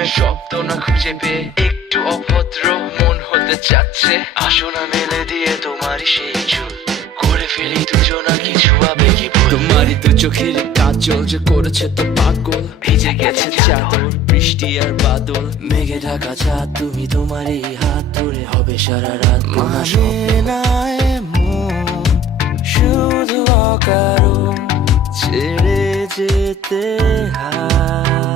প্রেমের শব্দ না খুঁজে পেয়ে একটু অভদ্র মন হতে চাচ্ছে। আসো না মেলে দিয়ে তোমারই সেই চুল, করে ফেলি দুজনা কিছু আবেগী ভুল। তোমারই দু চোখের কাজল যে করেছে তো পাগল, ভিজে গেছে চাদর বৃষ্টি আর বাদল। মেঘে ঢাকা চাঁদ তুমি তোমারই হাত ধরে হবে সারা রাত। মানে না এমন শুধু অকারণ ছেড়ে যেতে হয়।